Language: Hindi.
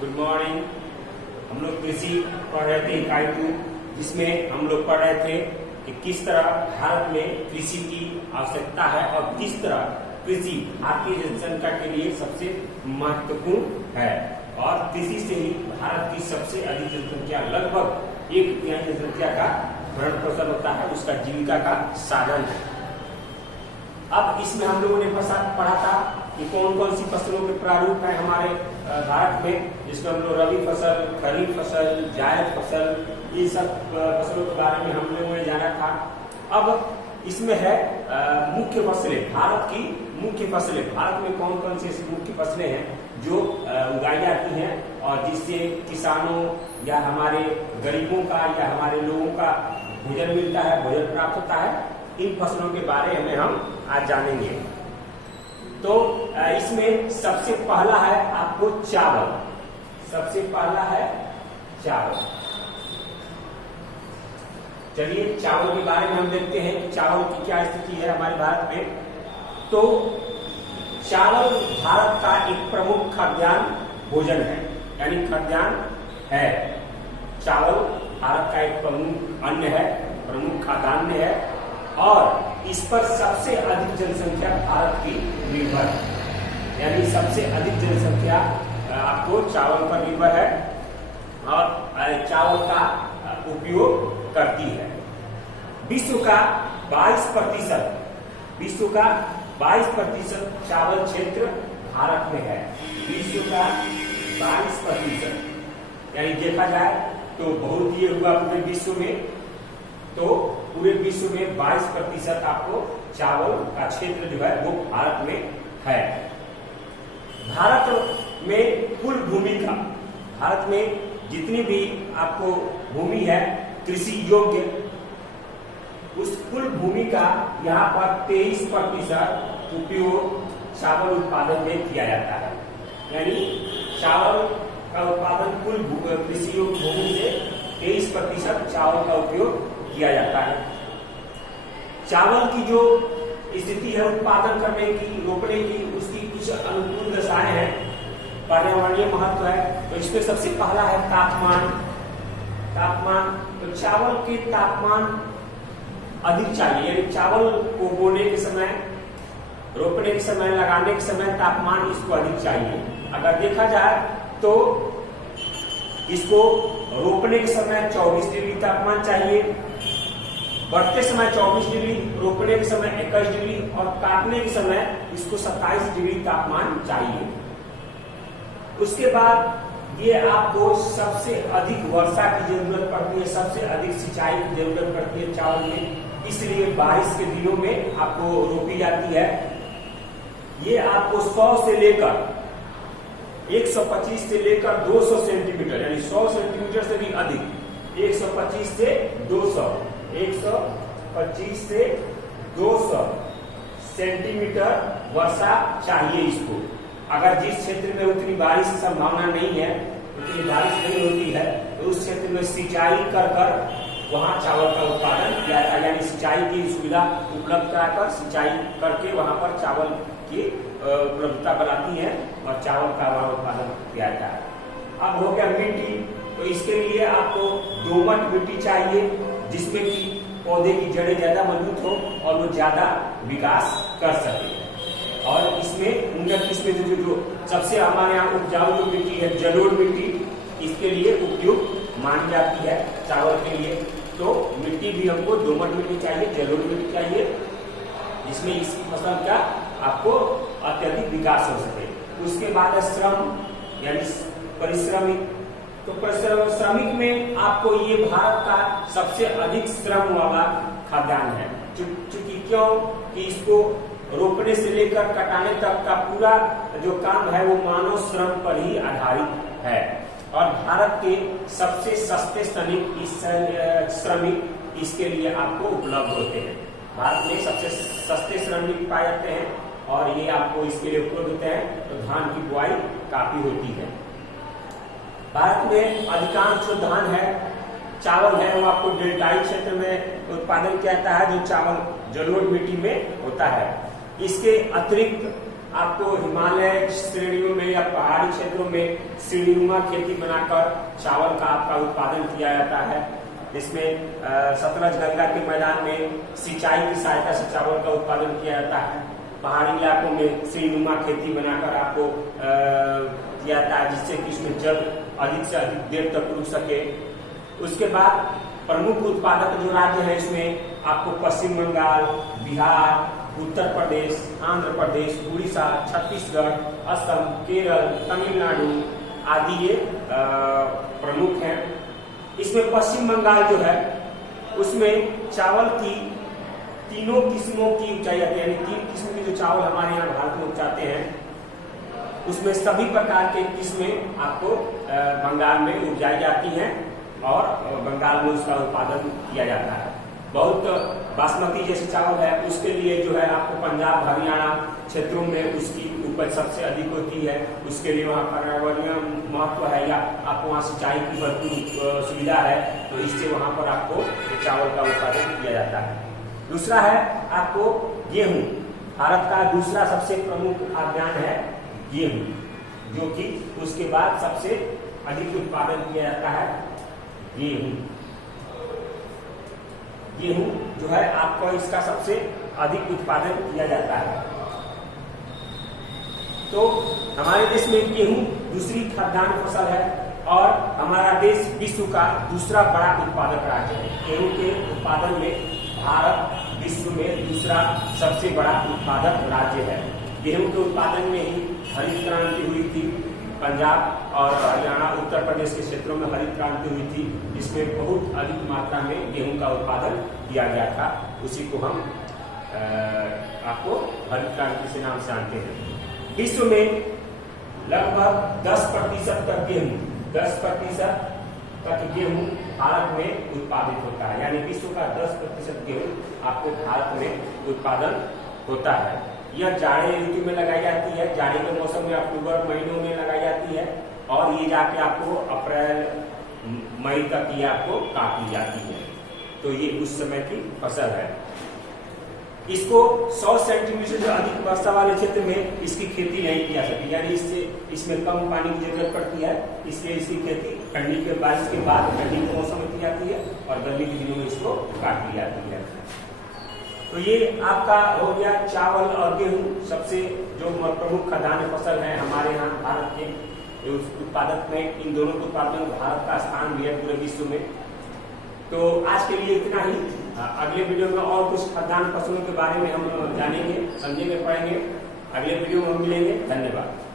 Good morning. हम लोग कृषि पढ़ रहे थे इकाई 2, जिसमें हम लोग पढ़ रहे थे कि किस तरह भारत में कृषि की आवश्यकता है और किस तरह कृषि भारतीय जनसंख्या के लिए सबसे महत्वपूर्ण है और कृषि से ही भारत की सबसे अधिक जनसंख्या, लगभग 1/3 जनसंख्या का भरण पोषण होता है, उसका जीविका का साधन है। अब इसमें हम लोगों ने पढ़ा था कि कौन कौन सी फसलों के प्रारूप है हमारे भारत में, जिसमें हम लोग रबी फसल, खरीफ फसल, जायद फसल, इन सब फसलों के बारे में हम लोगों ने जाना था। अब इसमें है मुख्य फसलें, भारत की मुख्य फसलें। भारत में कौन कौन सी मुख्य फसलें हैं जो उगाई जाती हैं और जिससे किसानों या हमारे गरीबों का या हमारे लोगों का भोजन मिलता है, भोजन प्राप्त होता है। इन फसलों के बारे में हम आज जानेंगे। तो इसमें सबसे पहला है आपको चावल। सबसे पहला है चावल। चलिए चावल के बारे में हम देखते हैं कि चावल की क्या स्थिति है हमारे भारत में। तो चावल भारत का एक प्रमुख खाद्यान्न भोजन है, यानी खाद्यान्न है। चावल भारत का एक प्रमुख अन्न है, प्रमुख खाद्यान्न है और इस पर सबसे अधिक जनसंख्या भारत की निर्भर है, यानी सबसे अधिक जनसंख्या आपको चावल पर निर्भर है और चावल का उपयोग करती है। विश्व का 22% चावल क्षेत्र भारत में है। विश्व का 22%, यानी देखा जाए तो बहुत ये हुआ पूरे विश्व में। तो पूरे विश्व में 22% आपको चावल का क्षेत्र जो है वो भारत में है। भारत में कुल भूमि का, भारत में जितनी भी आपको भूमि है कृषि योग्य, उस कुल भूमि का यहाँ पर 23% उपयोग चावल उत्पादन में किया जाता है। यानी चावल का उत्पादन कुल कृषि योग्य भूमि से 23% चावल का उपयोग किया जाता है। चावल की जो स्थिति है उत्पादन करने की, रोपने की, उसकी कुछ अनुकूल दशाएं हैं, पर्यावरणीय महत्व है। तो इसमें सबसे पहला है तापमान। तो चावल के तापमान अधिक चाहिए, यानी चावल को बोने के समय, रोपने के समय, लगाने के समय तापमान इसको अधिक चाहिए। अगर देखा जाए तो इसको रोपने के समय 24 डिग्री तापमान चाहिए, बढ़ते समय 24 डिग्री, रोपने के समय 21 डिग्री और काटने के समय इसको 27 डिग्री तापमान चाहिए। उसके बाद ये आपको सबसे अधिक वर्षा की जरूरत पड़ती है, सबसे अधिक सिंचाई की जरूरत पड़ती है चावल में, इसलिए बारिश के दिनों में आपको रोपी जाती है। ये आपको 100 से लेकर 125 से लेकर 200 सेंटीमीटर, यानी 100 सेंटीमीटर से भी अधिक, 125 से 200 सेंटीमीटर वर्षा चाहिए इसको। अगर जिस क्षेत्र में उतनी बारिश की संभावना नहीं है, उतनी बारिश नहीं होती है, तो उस क्षेत्र में सिंचाई कर वहां चावल का उत्पादन किया जाता है, यानी सिंचाई की सुविधा उपलब्ध कराकर सिंचाई करके वहां पर चावल की उपलब्धता बनाती है और चावल का वहां उत्पादन किया जाता है। अब हो गया मिट्टी। तो इसके लिए आपको दोमट मिट्टी चाहिए, जिसमें कि पौधे की जड़ें ज्यादा मजबूत हो और वो ज्यादा विकास कर सके। और इसमें उन्नत किस्में जो सबसे हमारे यहाँ उपजाऊ जो मिट्टी है, जलोढ़ मिट्टी, इसके लिए उपयुक्त मानी जाती है चावल के लिए। तो मिट्टी भी हमको दोमट मिट्टी चाहिए, जलोढ़ मिट्टी चाहिए, जिसमें इस फसल का आपको अत्यधिक विकास हो सके। उसके बाद है श्रम, यानी परिश्रमिक। तो श्रमिक में आपको ये भारत का सबसे अधिक श्रम वाला खाद्यान्न है, चूंकि क्यों कि इसको रोपने से लेकर कटाने तक का पूरा जो काम है वो मानव श्रम पर ही आधारित है। और भारत के सबसे सस्ते श्रमिक इसके लिए आपको उपलब्ध होते हैं। भारत में सबसे सस्ते श्रमिक पाए जाते हैं और ये आपको इसके लिए उपलब्ध होते हैं। तो धान की बुआई काफी होती है। भारत में अधिकांश जो धान है, चावल है, वो आपको डेल्टाई क्षेत्र में उत्पादन किया जाता है, जो चावल जलोढ़ मिट्टी में होता है। इसके अतिरिक्त आपको हिमालय श्रेणियों में या पहाड़ी क्षेत्रों में सीढ़ीनुमा खेती बनाकर चावल का आपका उत्पादन किया जाता है। इसमें सतलज गंगा के मैदान में सिंचाई की सहायता से चावल का उत्पादन किया जाता है। पहाड़ी इलाकों में सीढ़ीनुमा खेती बनाकर आपको किया जाता है, जिससे कि इसमें जल अधिक से अधिक देर तक रुक सके। उसके बाद प्रमुख उत्पादक जो राज्य है इसमें आपको पश्चिम बंगाल, बिहार, उत्तर प्रदेश, आंध्र प्रदेश, उड़ीसा, छत्तीसगढ़, असम, केरल, तमिलनाडु आदि ये प्रमुख हैं। इसमें पश्चिम बंगाल जो है उसमें चावल की तीनों किस्मों की उपजाई जाती है, यानी 3 किस्म की जो चावल हमारे यहाँ भारत में उपजाते हैं उसमें सभी प्रकार के किस्में आपको बंगाल में उपजाई जाती हैं और बंगाल में उसका उत्पादन किया जाता है। बहुत बासमती जैसे चावल है उसके लिए जो है आपको पंजाब हरियाणा क्षेत्रों में उसकी उपज सबसे अधिक होती है। उसके लिए वहाँ पर्यावरणीय महत्व है या आपको वहाँ सिंचाई की भरपूर सुविधा है, तो इससे वहाँ पर आपको चावल का उत्पादन किया जाता है। दूसरा है आपको गेहूं। भारत का दूसरा सबसे प्रमुख खाद्यान्न है गेहूं, जो कि उसके बाद सबसे अधिक उत्पादन किया जाता है गेहूं। गेहूं जो है आपको इसका सबसे अधिक उत्पादन किया जाता है। तो हमारे देश में गेहूं दूसरी खाद्यान्न फसल है और हमारा देश विश्व का दूसरा बड़ा उत्पादक राज्य है। गेहूं के उत्पादन में भारत विश्व में दूसरा सबसे बड़ा उत्पादक राज्य है। गेहूं के उत्पादन में ही हरित क्रांति हुई थी। पंजाब और हरियाणा उत्तर प्रदेश के क्षेत्रों में हरित क्रांति हुई थी, जिसमें बहुत अधिक मात्रा में गेहूं का उत्पादन किया गया था। उसी को हम आपको हरित क्रांति से नाम से जानते हैं। विश्व में लगभग 10% तक गेहूं 10% तक गेहूं भारत में उत्पादित होता है, यानी विश्व का 10% गेहूं आपको भारत में उत्पादन होता है। यह जाड़े ऋतु में लगाई जाती है, जाड़े के मौसम में अक्टूबर महीनों में लगाई जाती है और ये जाके आपको अप्रैल मई तक ये आपको काट ली जाती है। तो ये उस समय की फसल है। इसको 100 सेंटीमीटर से अधिक वर्षा वाले क्षेत्र में इसकी खेती नहीं की जा सकती, यानी इसमें कम पानी की जरूरत पड़ती है, इसलिए इसकी खेती ठंडी के बारिश के बाद ठंडी के मौसम में की जाती है और गर्मी के दिनों में इसको काट ली जाती है। तो ये आपका हो गया चावल और गेहूं, सबसे जो प्रमुख खाद्यान्न फसल है हमारे यहाँ भारत के उत्पादक में। इन दोनों के उत्पादन में भारत का स्थान भी है पूरे विश्व में। तो आज के लिए इतना ही। अगले वीडियो में और कुछ खाद्यान्न फसलों के बारे में हम जानेंगे, समझेंगे, पढ़ेंगे। अगले वीडियो में हम मिलेंगे। धन्यवाद।